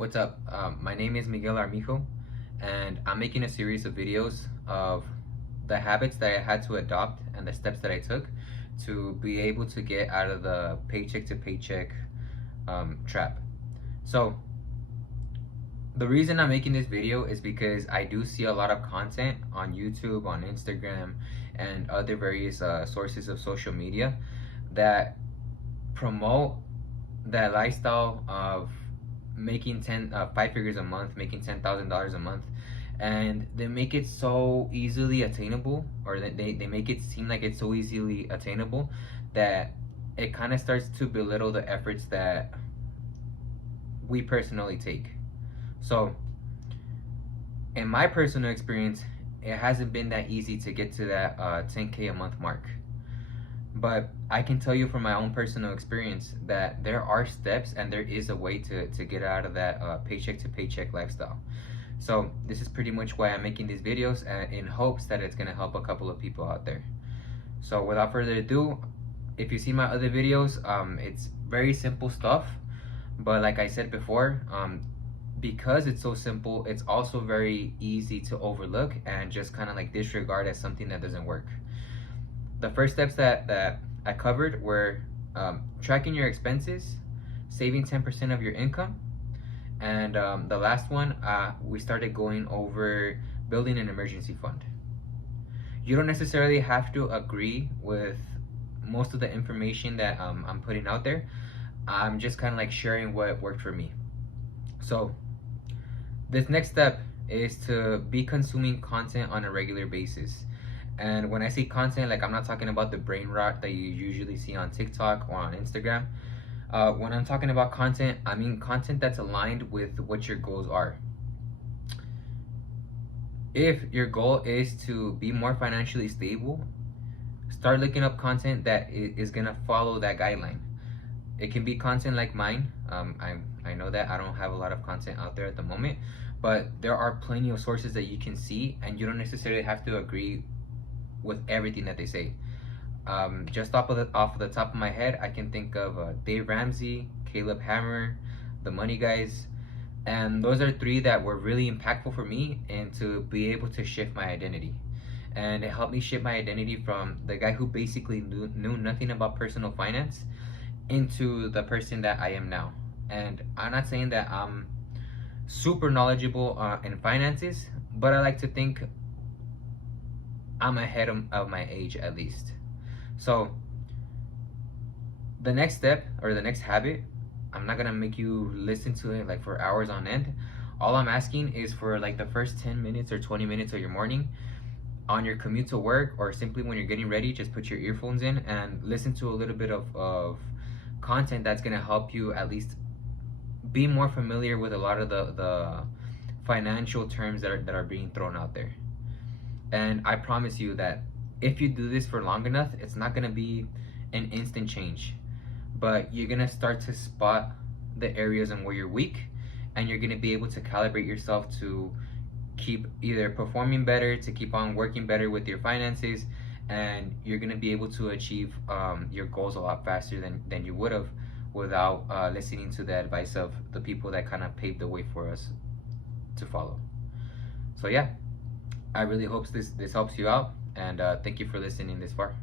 What's up? My name is Miguel Armijo, and I'm making a series of videos of the habits that I had to adopt and the steps that I took to be able to get out of the paycheck to paycheck trap. So, the reason I'm making this video is because I do see a lot of content on YouTube, on Instagram, and other various sources of social media that promote that lifestyle of making 5 figures a month, making $10,000 a month, and they make it so easily attainable, or they make it seem like it's so easily attainable that it kind of starts to belittle the efforts that we personally take. So, in my personal experience, it hasn't been that easy to get to that 10K a month mark. But I can tell you from my own personal experience that there are steps and there is a way to get out of that paycheck to paycheck lifestyle. So this is pretty much why I'm making these videos, in hopes that it's gonna help a couple of people out there. So without further ado, if you see my other videos, it's very simple stuff, but like I said before, because it's so simple, it's also very easy to overlook and just kind of like disregard as something that doesn't work. The first steps that I covered were tracking your expenses, saving 10% of your income, and the last one, we started going over building an emergency fund. You don't necessarily have to agree with most of the information that I'm putting out there. I'm just kind of like sharing what worked for me. So this next step is to be consuming content on a regular basis. And when I say content, like, I'm not talking about the brain rot that you usually see on TikTok or on Instagram. When I'm talking about content, I mean content that's aligned with what your goals are. If your goal is to be more financially stable, start looking up content that is gonna follow that guideline. It can be content like mine. I know that I don't have a lot of content out there at the moment, but there are plenty of sources that you can see, and you don't necessarily have to agree with everything that they say. Just off of the top of my head, I can think of Dave Ramsey, Caleb Hammer, the Money Guys, and those are three that were really impactful for me, and to be able to shift my identity. And it helped me shift my identity from the guy who basically knew nothing about personal finance into the person that I am now. And I'm not saying that I'm super knowledgeable in finances, but I like to think I'm ahead of my age, at least. So the next step, or the next habit, I'm not gonna make you listen to it like for hours on end. All I'm asking is for like the first 10 minutes or 20 minutes of your morning, on your commute to work, or simply when you're getting ready, just put your earphones in and listen to a little bit of content that's gonna help you at least be more familiar with a lot of the financial terms that are being thrown out there. And I promise you that if you do this for long enough, it's not gonna be an instant change, but you're gonna start to spot the areas in where you're weak, and you're gonna be able to calibrate yourself to keep either performing better, to keep on working better with your finances, and you're gonna be able to achieve your goals a lot faster than you would have without listening to the advice of the people that kind of paved the way for us to follow. So yeah, I really hope this helps you out, and thank you for listening this far.